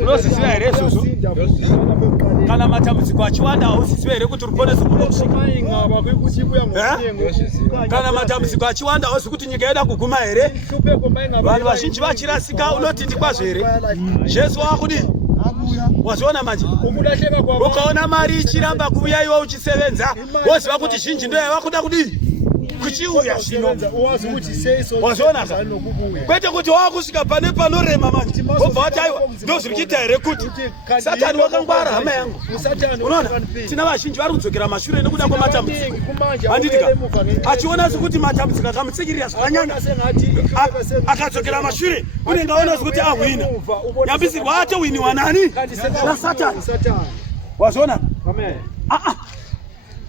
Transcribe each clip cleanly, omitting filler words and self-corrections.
Unozisiwa here susu kana matambudziko achiwanda hausisiwa here kuti ruponeso kana matambudziko achiwanda hauzi kuti nyika yeda kuguma here. Vanhu vazhinji vachirasika unoti ndikwazvo here. Jesu wakudini wazviona manje ukaona mari ichiramba kuuya iwe uchisevenza woziva kuti zhinji ndo yava kuda kudini kuchiuya zvino wazviona ka kwete kuti wakusvika pane panorema manje wobva wati aiwa ndozviri kuita here kuti Satani wakangwara hama yangu. Unoona tina vazhinji vari kudzokera mashure nekuda kwematambudziko handitika achiona sekuti matambudziko akamutsikirira zvakanyanya akadzokera mashure unenge aona sekuti ahwina nyambisirwa atowiniwa nani naSatani wazviona.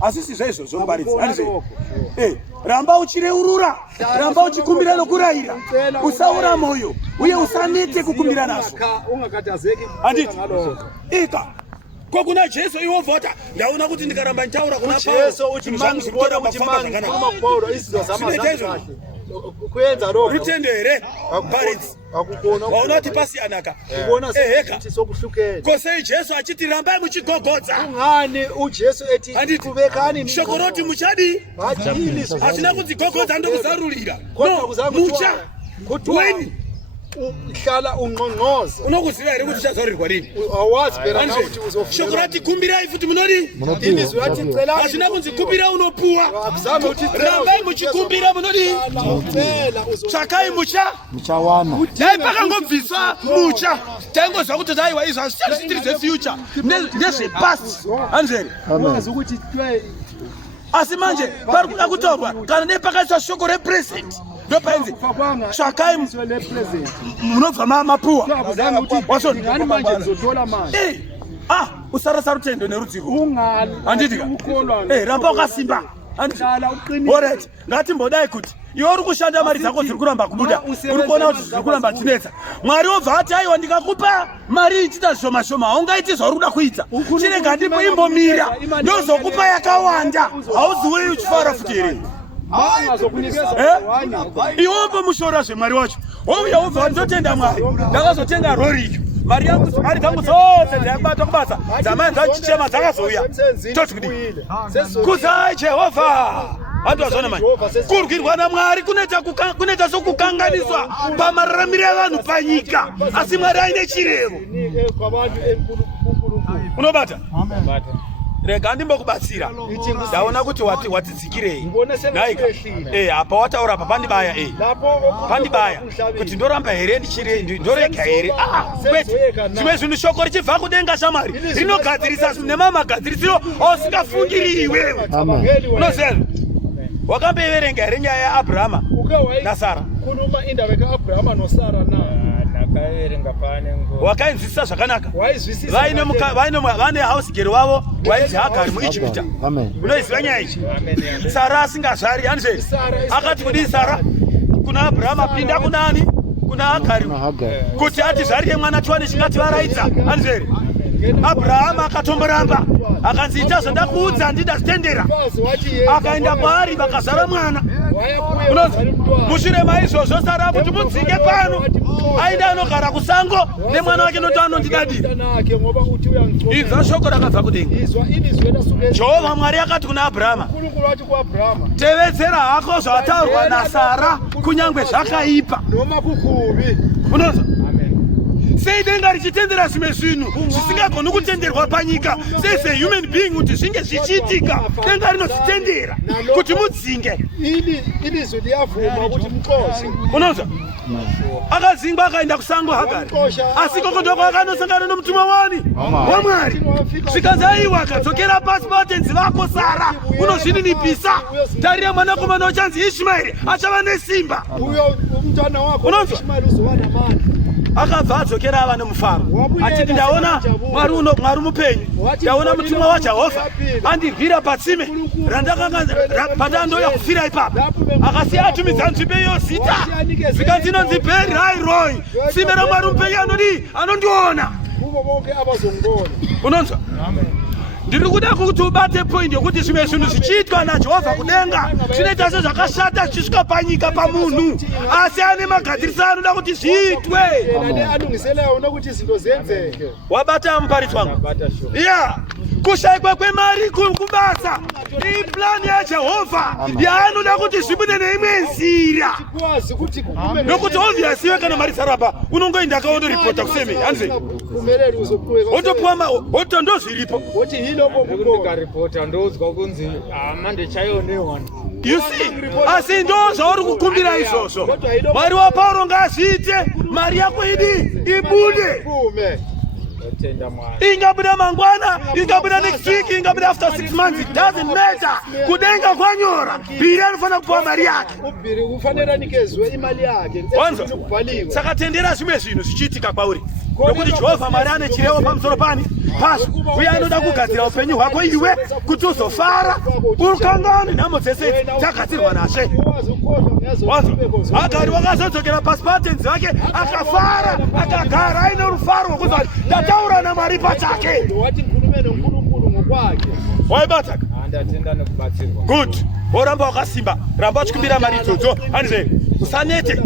Asisi zvezvo zvomubaridzi ramba uchireurura ramba uchikumbira nokurayira usaura moyo uye usanete kukumbira nazvo handiti ika kokuna Jesu iwovhota ndaona kuti ndikaramba nitaura kuna Paulo kuenza roho rutendere baridzi waona kuti pasiyanaka eheka kosei Jesu achiti rambai muchigogodza ngani uJesu eti kuvekani shoko roti muchadi asina kudzigogodza ndokuzarurira mucha weni hlala unqonqoza unokuziva here kuti uchazarurirwa rini awazi phela na ukuthi uzofuna shoko rati kumbirai futi munodi inizwi yathi cela asina kunzikumbira unopuwa rambai muchikumbira munodi tsvakai muchawana dai pakangobviswa mucha taingozva kuti daiwa izvo hazvichazvitiri zefuture ndezvepast hanzveri ukuthi asi manje pari kuda kutorwa kana nepakaiswa shoko represent ndopainzi tsvakai munobva mapuwa usarasa rutendo nerudziro handitika ramba wakasimba alright ngatimbodai kuti iwe uri kushanda mari dzako dziri kuramba kubuda uri kuona kuti zviri kuramba tinetsa Mwari wobva ati aiwa ndikakupa mari ichita zvishoma haungaiti zvauri kuda kuita chirega ndipo imbomira ndozokupa yakawanda hauziwei uchifara futi here iwombo mushora zvemwari wacho wouya wobva ndotenda Mwari ndakazotenga rori iyo mari yangu mari dzangu dzose dzakubata kubasa dzamai dzachichema dzakazouya toti kudii kuzai Jehovha handwazvona manje kurwirwa naMwari kunoita sokukanganiswa pamararamiro evanhu panyika asi Mwari aine chirevo unobata rega ndimbokubatsira ndaona kuti watidzikirei naika apa wataura apa pandibaya pandibaya kuti ndoramba here ndorega here zvimwe zvinhu shoko richibva kudenga shamwari rinogadzirisa nemamagadzirisiro ausingafungiri iwewe unoziva wakambeverenga here nyaya yaAbrahama naSara wakainzwisisa zvakanaka vaine house girl wavo wainzi Hagari muIjipita unoiziva nyaya ichi Sara asingazvari hanzveri akati kudii Sara kuna Abrahama pinda kunani kuna Hagari kuti atizvarire mwana tiwane chingativaraidza hanzveri Abrahama akatomboramba akanzi ichazvo ndakuudza ndidazvitendera akaenda kwaari vakazara mwana mushure maizvozvo Sara kuti mudzinge pano aenda anogara kusango nemwana wake noti anondidadira inzwa shoko rakabva kudenga Jehovha Mwari akati kuna Abrahama tevedzera hako zvataurwa naSara kunyange zvakaipa unonzwa sei denga richitendera zvimwe zvinhu zvisingagoni kutenderwa panyika sei sehuman being kuti zvinge zvichiitika denga rinozvitendera kuti mudzinge ilizwi liyavuma kuti mxoshi unonzwa akazingwa akaenda kusango Hagari asi koko ndoko akanosangana nomutumwa wani waMwari zvikanzi aiwa akadzokera pasi pavatenzi vako Sara unozvininipisa tarira mwanakomana wachanzi Ishmaeri achava nesimba unonzwa akabva adzokera ava nemufaro achiti ndaona Mwari mupenyu ndaona mutumwa waJehovha andirwira patsime pandandoya kufira ipapo akasiya atumidza nzvimbo iyo zita zvikanzi inonzi Beri Hai Roi tsime raMwari mupenyu anondiona unonzwa ndiri kuda kuti ubate point yokuti zvimwe zvinhu zvichiitwa naJehovha kudenga zvinoita sezvakashata zvisvika panyika pamunhu, asi ane magadzirisano anoda kuti zviitwe. Alungiselayo nokuti izinto zenzeke. Wabata muparidzi wangu? Yeah. Kushaikwa kwemari kubasa iplani yaJehovha yaanoda kuti zvibude neimwe nzira, nokuti obviously iwe kana mari dzarapa unongoenda akaondoripota kuseme hanzi otopuwa oto ndozviripo kuti hino karipota ndozwa kunzi mande chayonewa. You see, asi ndo zvauri kukumbira izvozvo. Mwari waPauro ngazviite, mari yako ibude. Ingabuda mangwana, ingabuda next week, ingabuda after 6 months, it doesn't matter. Kudenga kwanyora, bhiri anofana kupuwa mari yake. Ufanira nikezwe imali yake. Saka tendera zvimwe zvinhu zvichiitika kwauri. Nokuti Jehovha Mwari ane chirevo pamusoro pani pasi, uye anoda kugadzira upenyu hwako iwe kuti uzofara urukangani nhamo dzese dzagadzirwa naShe. Agari wakazodzokera pasi patenzi wake akafara akagara aine rufaro rwokuti ndataura naMwari pachake. Waibata? Good. Woramba wakasimba, ramba uchikumbira mari idzodzo. Hanze, usanete.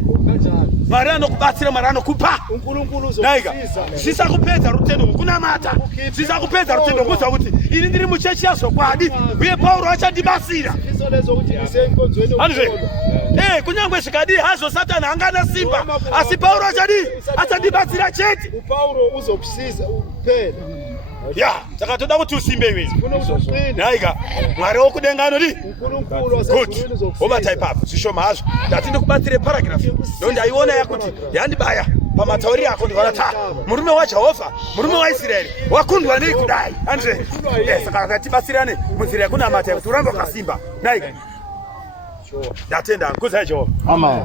Mari anokubatsira, mari anokupa. Daiga, zvisakupedza rutendo kunamata. Zvisakupedza rutendo kuziva kuti ini ndiri muchechi yazvokwadi uye Pauro achandibasira. Hanze, kunyangwe zvikadi hazvo Satani hangana simba, asi Pauro achandibatsira chete. Pauro uzopsiza upera. Ya, saka toda kuti usimbe iwe. Daiga, Mwari wokudenga anodi? Good. Obata ipapo, zvishoma hazvo. Ndati ndikubatsire paragraph. Ndaiona yakuti yandibaya pamatauri yako ndikaona murume waJehovha, murume waIsraeri wakundwa nei kudai. Hanze. Saka ngatibatsirane munzira yakunamata kuti urambe wakasimba. Daiga. Ndatenda kuza Jehovha. Amen.